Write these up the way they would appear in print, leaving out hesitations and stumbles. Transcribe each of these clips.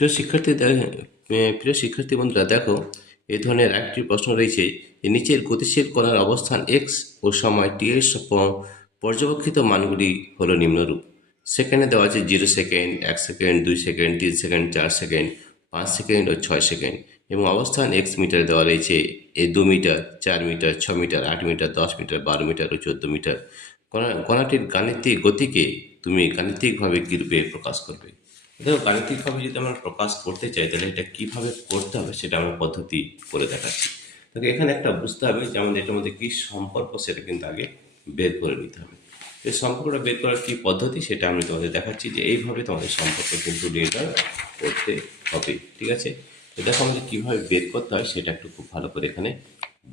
প্রিয় শিক্ষার্থী বন্ধুরা দেখো, এই ধরনের একটি প্রশ্ন রয়েছে যে নিচের গতিশীল কণার অবস্থান এক্স ও সময় টি এর পর্যবেক্ষিত মানগুলি হলো নিম্নরূপ। সেকেন্ডে দেওয়া আছে 0 second, 1 second, 2 second, 3 second, 4 second, 5 second ও 6 সেকেন্ড, এবং অবস্থান এক্স মিটারে দেওয়া রয়েছে 2 metre, 4 metre, 6 metre, 8 metre, 10 metre, 12 metre ও 14 মিটার। কণাটির গাণিতিক গতিকে তুমি গাণিতিকভাবে কীরূপে প্রকাশ করবে? দেখো, গাণিতিকভাবে যদি আমরা প্রকাশ করতে চাই তাহলে এটা কিভাবে করতে হবে সেটা আমরা পদ্ধতি করে দেখাচ্ছি। তাকে এখানে একটা বুঝতে হবে যে আমাদের এটার মধ্যে কী সম্পর্ক সেটা কিন্তু আগে বের করে নিতে হবে। এই সম্পর্কটা বের করার কী পদ্ধতি সেটা আমি তোমাদের দেখাচ্ছি, যে এইভাবে তোমাদের সম্পর্ক কিন্তু নির্ণয় করতে হবে। ঠিক আছে, তো দেখো আমাদের কীভাবে বের করতে হয় সেটা একটু খুব ভালো করে এখানে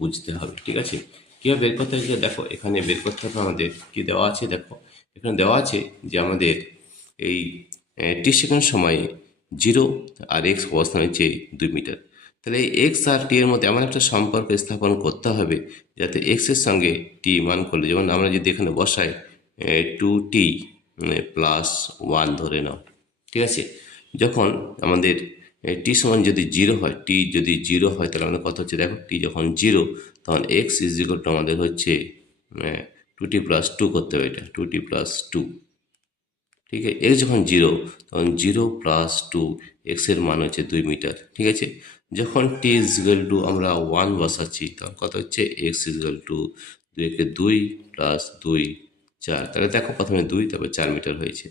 বুঝতে হবে। ঠিক আছে, কীভাবে বের করতে হয়, যে দেখো এখানে বের করতে হবে আমাদের কী দেওয়া আছে। দেখো এখানে দেওয়া আছে যে আমাদের এই টি সেকেন্ড সময়ে 0 আর এক্স অবস্থান হচ্ছে 2 মিটার। তাহলে এই এক্স আর টি এর মধ্যে এমন একটা সম্পর্ক স্থাপন করতে হবে যাতে এক্সের সঙ্গে টি মান করলে, যেমন আমরা যদি এখানে বসাই 2t +1 ধরে নাও। ঠিক আছে, যখন আমাদের টি সমান যদি 0 হয়, টি যদি 0 হয় তাহলে আমাদের কত হচ্ছে, দেখো টি যখন 0 তখন এক্স ইজ ইকুয়াল টু আমাদের হচ্ছে 2t+2 করতে হবে, এটা 2t+2। ঠিক আছে, এক্স যখন 0 তখন 0+2, এক্সের মান হচ্ছে 2 মিটার। ঠিক আছে, যখন টি ইজ ইকুয়াল টু আমরা 1 বসাচ্ছি তখন কত হচ্ছে, এক্স ইজ ইকুয়াল টু 2 + 2 4। তাহলে দেখো প্রথমে 2, তারপর 4 মিটার হয়েছে।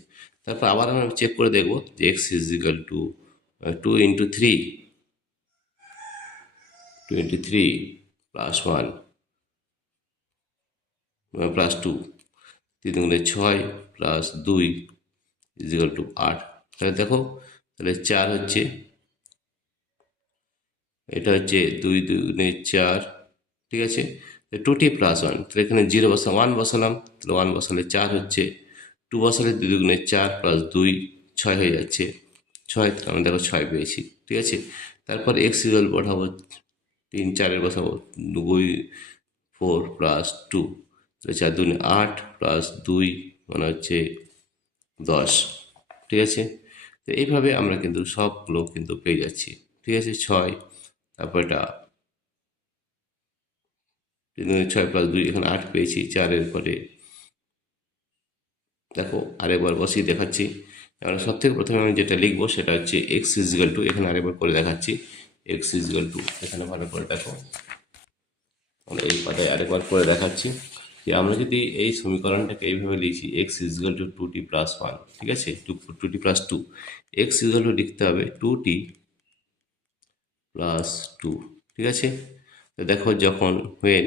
তারপর আবার আমরা চেক করে দেখব যে এক্স ইজ ইকুয়াল টু 2 × 3, 23 +1 +2, 3 × 6 +2 = 8। তাহলে দেখো, তাহলে 4 হচ্ছে, এটা হচ্ছে 2 × 2 = 4। ঠিক আছে, 2t+1, তাহলে এখানে 0 বসালাম, 1 বসালাম, তাহলে 1 বসালে 4 হচ্ছে, 2 বসালে 2 × 2 = 4 +2 6 হয়ে যাচ্ছে, 6, তাহলে আমরা দেখো 6 পেয়েছি। ঠিক আছে, তারপর এক্স ইকুয়াল বসাবো 3, 4 বসাবো 2 4 +2, তাহলে 4 × 2 = 8 +2 মানে হচ্ছে 10। ঠিক আছে, তো এইভাবে আমরা কিন্তু সবগুলো কিন্তু পেয়ে যাচ্ছি। ঠিক আছে, 6, তারপর এটা 6 + 2, এখানে 8 পেয়েছি। 4-এর পরে দেখো আরেকবার বসিয়ে দেখাচ্ছি। এবার সব থেকে প্রথমে আমি যেটা লিখবো সেটা হচ্ছে এক্স ইজ ইকুয়াল টু, এখানে আরেকবার করে দেখাচ্ছি, এক্স ইজ ইকুয়াল টু, এখানে ভালো করে দেখো, আমরা এই পাতায় আরেকবার করে দেখাচ্ছি যে আমরা যদি এই সমীকরণটাকে এইভাবে লিখি, x is equal to 2t+1। ঠিক আছে, 2t+2, x is equal to লিখতে হবে 2t+2। ঠিক আছে, তো দেখো যখন when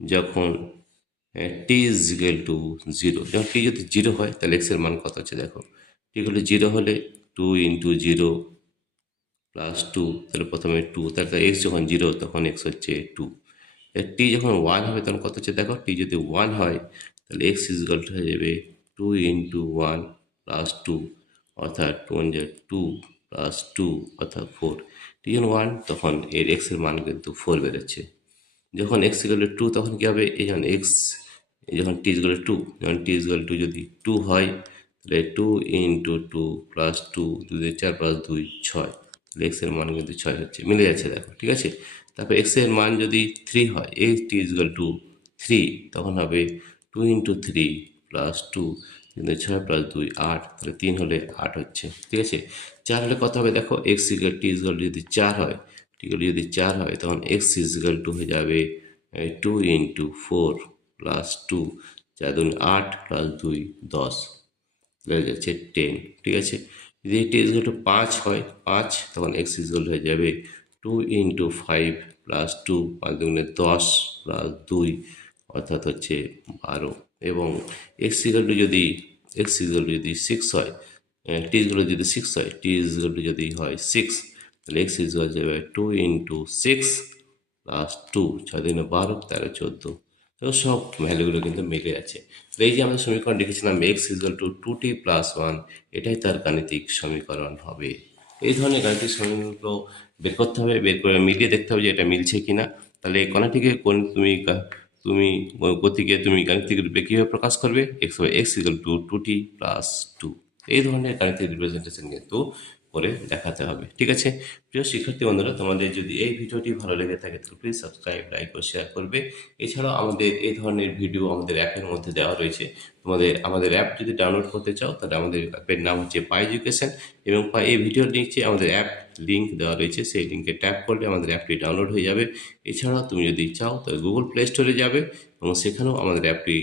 যখন টি ইজ ইকুয়াল টু 0, যখন টি যদি 0 হয় তাহলে এক্সের মান কত হচ্ছে, দেখো টি হলে 0 হলে 2 × 0 + 2, তাহলে প্রথমে 2, তাহলে এক্স যখন 0 তখন এক্স হচ্ছে 2। টি যখন 1 হবে তখন কত হচ্ছে, দেখো টি যদি 1 হয় তাহলে এক্স ইজ ইকুয়াল টু হয়ে যাবে 2 × 1 + 2, অর্থাৎ 2 + 2 অর্থাৎ 4। টি যখন 1 তখন এর এক্সের মান কিন্তু 4 বেরোচ্ছে। যখন এক্স ইকুয়াল টু 2 তখন কী হবে, এই যখন এক্স, যখন টি ইকুয়াল টু 2, যখন টি ইকুয়াল টু যদি 2 হয় তাহলে 2 × 2 + 2, 2 × 4 + 2 6, তাহলে এক্সের মান কিন্তু 6 হচ্ছে, মিলে যাচ্ছে দেখো। ঠিক আছে, তারপর এক্সের মান যদি 3 হয়, এক্স টি ইকুয়াল টু 3, তখন হবে 2 × 3 + 2, কিন্তু 6 + 2 8, তাহলে 3 হলে 8 হচ্ছে। ঠিক আছে, 4 হলে কত হবে, দেখো এক্স ইকুয়াল টি ইকুয়াল যদি 4 হয়, টি ইকুয়াল যদি 4 হয় তখন এক্স ইকুয়াল টু হয়ে যাবে 2 × 4 + 2, 4 × 2 = 8 + 2 10, হয়ে যাচ্ছে 10। ঠিক আছে, যদি টি ইকুয়াল টু 5 হয়, 5, তখন এক্স ইকুয়াল হয়ে যাবে 2 × 5 + 2, 5 × 2 = 10 + 2, অর্থাৎ হচ্ছে 12। এবং এক্স ইকুয়াল টু যদি 6 হয়, টি ইকুয়াল যদি 6 হয়, টি ইকুয়াল টু যদি হয় 6, তাহলে এক্স ইকুয়াল যাবে 2 × 6 + 2, 6 × 2 = 12, 13, 14। তো সব ভ্যালুগুলো কিন্তু মিলে আছে। তো এই যে আমরা সমীকরণ লিখেছিলাম এক্স ইকুয়াল টু 2t+1, এটাই তার গাণিতিক সমীকরণ হবে। এই ধরনের গাণিতিক সমীকরণগুলো বের করতে হবে, বের করে মিলিয়ে দেখতে হবে যে এটা মিলছে কিনা। তাহলে এই কণাটিকে তুমি গতিকে তুমি গাণিতিক রূপে কীভাবে প্রকাশ করবে, এক্স ইকুয়াল টু 2t+2। এই ধরনের গাণিতিক রিপ্রেজেন্টেশন কিন্তু করে দেখাতে হবে। ঠিক আছে প্রিয় শিক্ষার্থী বন্ধুরা, তোমাদের যদি এই ভিডিওটি ভালো লেগে থাকে তাহলে প্লিজ সাবস্ক্রাইব, লাইক ও শেয়ার করবে। এছাড়াও আমাদের এই ধরনের ভিডিও আমাদের অ্যাপের মধ্যে দেওয়া রয়েছে। আমাদের অ্যাপ যদি ডাউনলোড করতে চাও তাহলে আমাদের অ্যাপের নাম হচ্ছে পাই এডুকেশন, এবং এই ভিডিওর নিচে আমাদের অ্যাপ লিঙ্ক দেওয়া রয়েছে, সেই লিঙ্কে ট্যাপ করলে আমাদের অ্যাপটি ডাউনলোড হয়ে যাবে। এছাড়াও তুমি যদি চাও তাহলে গুগল প্লে স্টোরে যাবে এবং সেখানেও আমাদের অ্যাপটি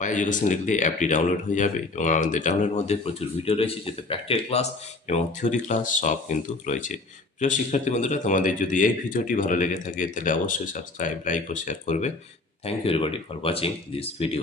পাই এডুকেশন লিখলে অ্যাপটি ডাউনলোড হয়ে যাবে, এবং আমাদের ডাউনলোডের মধ্যে প্রচুর ভিডিও রয়েছে, যেতে প্র্যাকটিক্যাল ক্লাস এবং থিওরি ক্লাস সব কিন্তু রয়েছে। প্রিয় শিক্ষার্থী বন্ধুরা, তোমাদের যদি এই ভিডিওটি ভালো লেগে থাকে তাহলে অবশ্যই সাবস্ক্রাইব, লাইক ও শেয়ার করবে। Thank you everybody for watching this video.